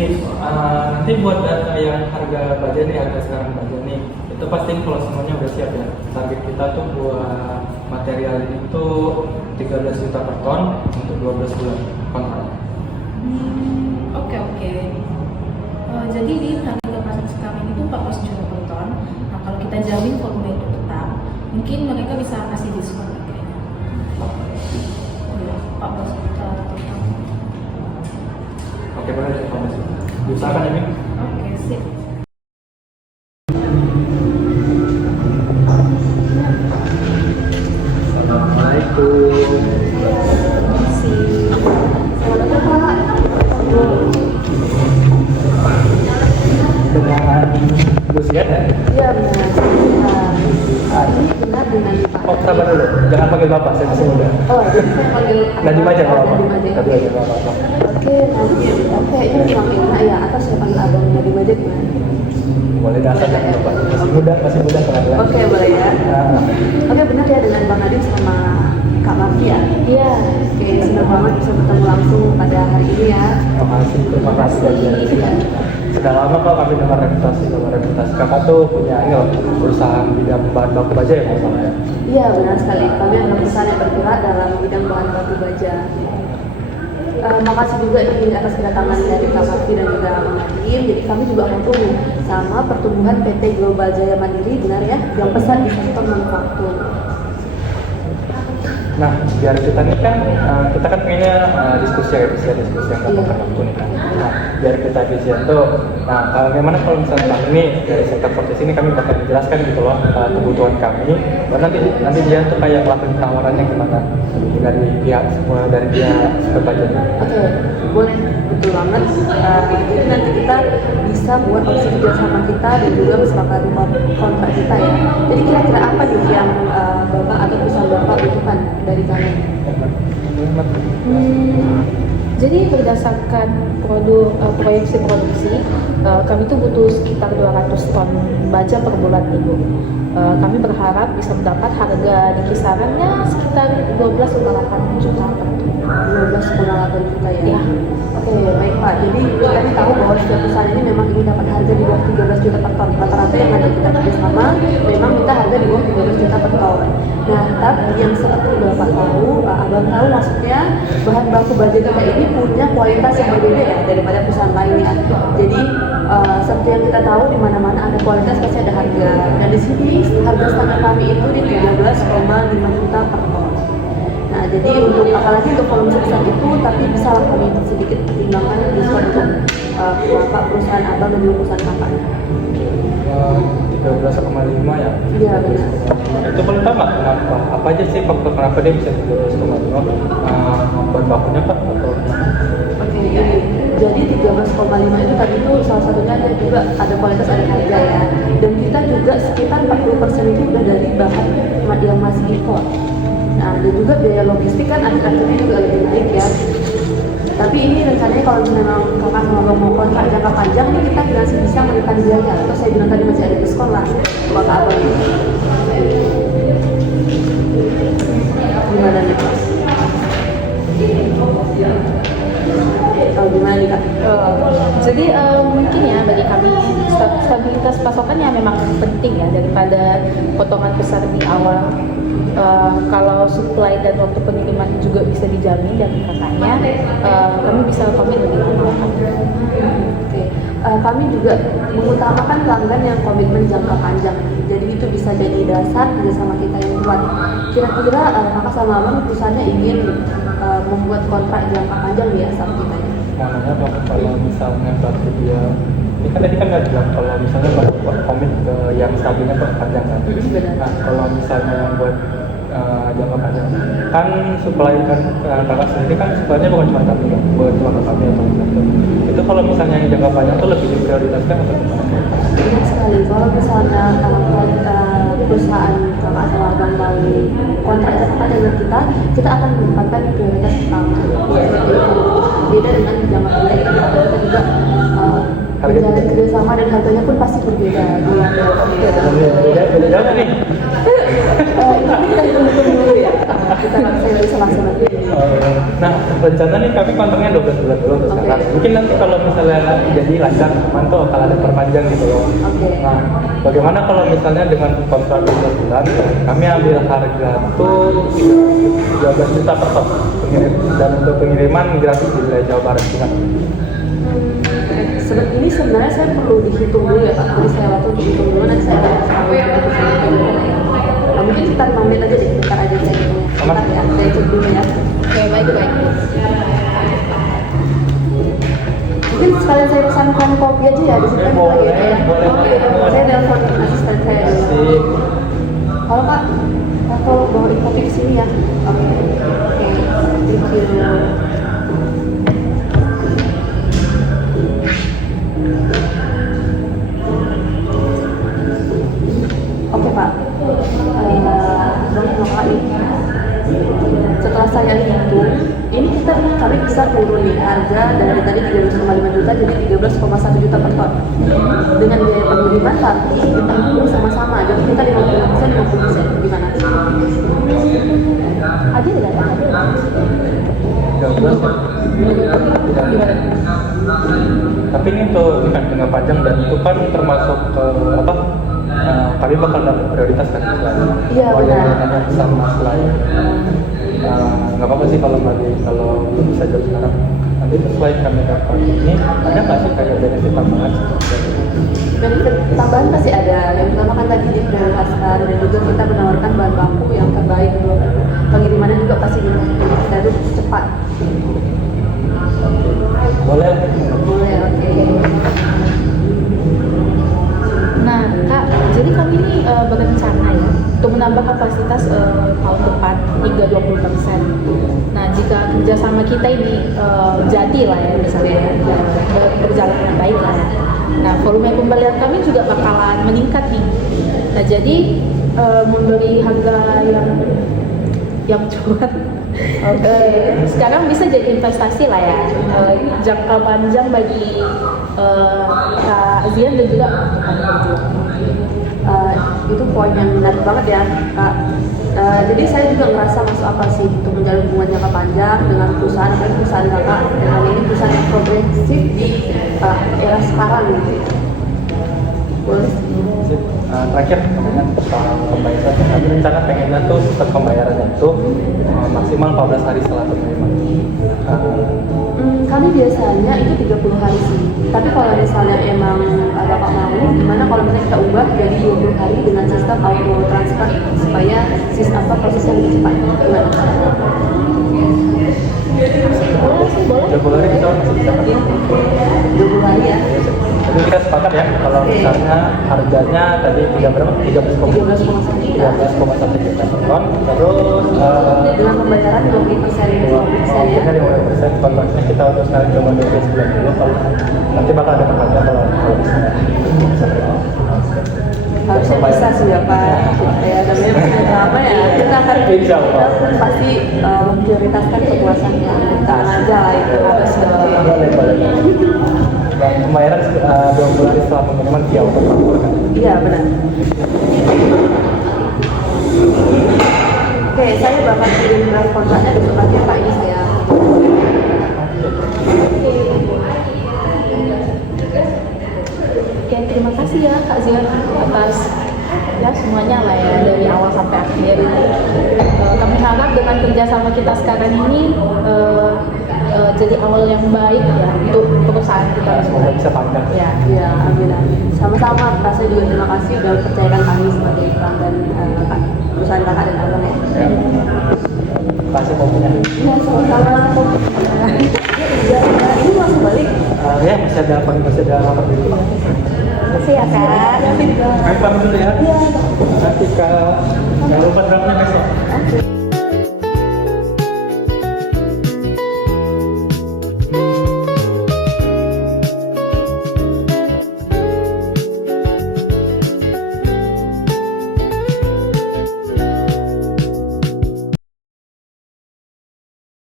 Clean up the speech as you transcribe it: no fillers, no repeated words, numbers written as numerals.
Nanti buat data yang harga baja nih, harga sekarang baja nih, itu pasti kalau semuanya udah siap ya. Target kita tuh buat material itu 13 juta per ton untuk 12 bulan kontrak. Oke. Jadi di harga pasar sekarang itu 14 juta per ton. Nah, kalau kita jamin volume itu tetap, mungkin mereka bisa kasih diskon kayaknya. Ya, 14 juta per ton. Oke, boleh informasi. Diusahakan ini. Oke, sip. Assalamualaikum. Dengan Bu Sian ya? Iya benar. Ini benar dengan Pak. Oh, sabar dulu. Jangan panggil Bapak, saya masih muda. Oh, jadi saya panggil Nadiem aja kalau apa. Nadiem aja. Nadiem aja kalau apa. Oke, Nadiem. Oke, ini Bang Ina ya. Atau saya panggil Abang Nadiem aja gimana? Boleh dasar ya Bapak. Masih muda pengadilan. Oke, boleh ya. Oke, benar ya dengan Bang Nadiem sama Kak Marti ya? Iya. Oke, senang banget bisa bertemu langsung pada hari ini ya. Terima kasih aja. Sudah lama kok kami dengar reputasi kakak tuh punya ini loh, perusahaan bidang bahan baku baja ya kalau salah ya. Iya benar sekali, kami adalah perusahaan yang bergerak dalam bidang bahan baku baja. Makasih juga nih atas kedatangan dari Kak Marti dan juga Abang Nadiem. Jadi kami juga mau tunggu sama pertumbuhan PT Global Jaya Mandiri, benar ya, yang besar di sektor manufaktur. Nah, biar kita nih kan, kita kan pengennya diskusi yang gak makan waktu nih kan. Nah, biar kita visian tuh, nah gimana kalau misalnya ini dari sektor produksi ini kami bakal menjelaskan gitu loh kebutuhan kami, baru nanti dia tuh kayak melakukan penawarannya gimana dari pihak semua, dari pihak sebagainya. Oke, boleh, betul banget. Jadi nanti kita bisa buat opsi kerjasama kita dan juga kesepakatan kontrak kita ya. Jadi kira-kira apa nih yang Bapak atau perusahaan Bapak butuhkan dari kami? Jadi berdasarkan proyeksi produksi, kami tuh butuh sekitar 200 ton baja per bulan Ibu. Kami berharap bisa mendapat harga di kisarannya sekitar 12,8 juta per ton. 12,8 juta ya? Ya. Oke, baik Pak. Jadi kami tahu bahwa setiap perusahaan ini memang ingin dapat harga di bawah 13 juta per ton. Rata-rata yang ada kita kerjasama memang minta harga di bawah 13 juta per ton. Nah, tapi yang seperti Bapak tahu, Abang tahu maksudnya bahan baku baja kita ini punya kualitas yang berbeda ya daripada perusahaan lainnya. Jadi seperti yang kita tahu di mana-mana ada kualitas pasti ada harga. Dan di sini harga standar kami itu di 13,5 juta per ton. Nah, jadi untuk apalagi untuk volume sebesar itu, tapi bisa lah kami sedikit pertimbangkan diskon untuk Bapak, perusahaan Abang dan juga perusahaan Kakak. 13,5 ya? Iya benar. Itu boleh tahu nggak kenapa? Apa aja sih faktor kenapa dia bisa 13,5? Bahan bakunya Pak? Atau Oke, jadi 13,5 itu tadi itu salah satunya ada juga ada kualitas ada harga ya. Dan kita juga sekitar 40% itu udah dari bahan yang masih impor. Nah, dan juga biaya logistik kan akhir-akhirnya juga lebih naik ya. Tapi ini rencananya kalau memang kakak sama abang mau kontrak jangka panjang nih kita masih bisa menekan biaya. Atau saya bilang tadi masih ada diskon lah buat abang ini. Gimana nih Pak? Gimana nih Kak? Jadi mungkin ya bagi kami stabilitas pasokan yang memang penting ya daripada potongan besar di awal. Kalau supply dan waktu pengiriman juga bisa dijamin dari kakaknya, kami bisa komit lebih lama. Oke. Kami juga mengutamakan pelanggan yang komitmen jangka panjang. Jadi itu bisa jadi dasar kerjasama kita yang kuat. Kira-kira kakak sama abang perusahaannya ingin membuat kontrak jangka panjang ya sama kita ya? namanya kalau misalnya baru dia ini kan tadi kan nggak bilang kalau misalnya baru komit ke yang stabilnya panjang kan. Nah kalau misalnya yang buat jangka panjang kan supply kan kakak sendiri kan supply-nya bukan cuma kami kan, bukan cuma ke kami atau itu kalau misalnya yang jangka panjang itu lebih diprioritaskan atau gimana? Benar sekali, kalau misalnya perusahaan kakak sama abang mau kontrak jangka panjang dengan kita akan menempatkan prioritas pertama seperti itu. Beda dengan jangka pendek kita juga menjalin kerjasama dan harganya pun pasti berbeda. Beda nih. Ini kita hitung dulu ya. Kita saya bisa langsung. Nah, rencana nih kami kontraknya 12 bulan dulu untuk Oke. sekarang. Mungkin nanti kalau misalnya jadi lancar, aman tuh kalau ada perpanjang gitu loh. Oke. Nah, bagaimana kalau misalnya dengan kontrak 12 bulan, kami ambil harga tuh 13 juta per ton dan untuk pengiriman gratis di wilayah Jawa Barat gimana? Ini sebenarnya saya perlu dihitung dulu ya Pak. Jadi saya waktu dihitung dulu nanti saya akan kasih tahu. Mungkin sekitar 5 menit aja deh, bentar aja saya hitung. Sebentar ya, saya cek dulu ya. Oke, baik. Mungkin sekalian saya pesankan kopi aja ya di situ kan Boleh, lagi ya. boleh. Oke, saya telepon asisten saya dulu. Sip. Halo Pak, atau bawain kopi ke sini ya. Oke, thank you. Oke Pak, setelah saya hitung, ini kami bisa turunin harga dari tadi 13,5 juta jadi 13,1 juta per ton. Dengan biaya pengiriman tapi kita hitung sama-sama, jadi kita 50% gimana? Adil nggak ya? 13 ya? Gimana? Tapi ini untuk dengan panjang dan itu kan termasuk apa? Kami bakal dapat prioritas kan selain Iya, benar. hanya sama selain nggak apa-apa sih kalau belum bisa jawab sekarang. Nanti selain kami dapat ini ada nggak sih kayak benefit tambahan? Benefit tambahan pasti ada. Yang pertama kan tadi diprioritaskan dan juga kita menawarkan bahan baku yang terbaik. Pengirimannya juga pasti kita itu cepat. Boleh. Boleh, oke. Nah, Kak, jadi kami ini berencana ya untuk menambah kapasitas tahun depan hingga 20%. Nah, jika kerjasama kita ini jadi lah ya misalnya berjalan dengan baik lah. Nah, volume pembelian kami juga bakalan meningkat nih. Nah, jadi memberi harga yang cuan. Sekarang bisa jadi investasi lah ya, jangka panjang bagi Kak Zian dan juga kami berdua. Itu poin yang menarik banget ya Kak. Jadi saya juga ngerasa masuk akal sih untuk menjalin hubungan jangka panjang dengan perusahaan, apalagi perusahaan kakak dengan ini perusahaan yang progresif di era sekarang gitu. Boleh. Terakhir kemudian pembayaran kami rencana pengennya tuh sistem pembayarannya itu maksimal 14 hari setelah pengiriman. Kami biasanya itu 30 hari sih. Tapi kalau misalnya emang Bapak mau, gimana kalau misalnya kita ubah jadi 20 hari dengan sistem auto transfer supaya sistem prosesnya lebih cepat. Gimana? Boleh. 20 hari kita masih bisa pakai. 20 hari ya. Jadi kita sepakat ya kalau misalnya harganya tadi 13,1 juta per ton, terus Dengan pembayaran 20% ya. akhirnya 50% kontraknya kita untuk sekarang cuma 29 dulu, kalau nanti bakal ada perpanjang kalau misalnya Harusnya bisa sih ya Pak. Ya, namanya masih lama ya. Kita akan Insya Allah. pasti memprioritaskan kepuasan kita aja lah itu. boleh. Dan pembayaran 20 hari setelah pengiriman via auto transfer kan. Iya benar. Oke, saya bakal kirim draft kontraknya besok pagi ya Pak, ini saya. Oke, terima kasih ya Kak Zian atas ya semuanya lah ya dari awal sampai akhir. Kami harap dengan kerjasama kita sekarang ini jadi awal yang baik ya untuk perusahaan kita. Semoga bisa panjang. Ya. Iya, amin. Sama-sama, Kak, saya juga terima kasih udah percayakan kami sebagai pelanggan perusahaan kakak dan abang ya. Ya. Terima kasih momennya. Iya, sama-sama. Ini langsung balik. Ya masih ada rapat dulu. Terima kasih ya Kak. Kami pamit dulu ya.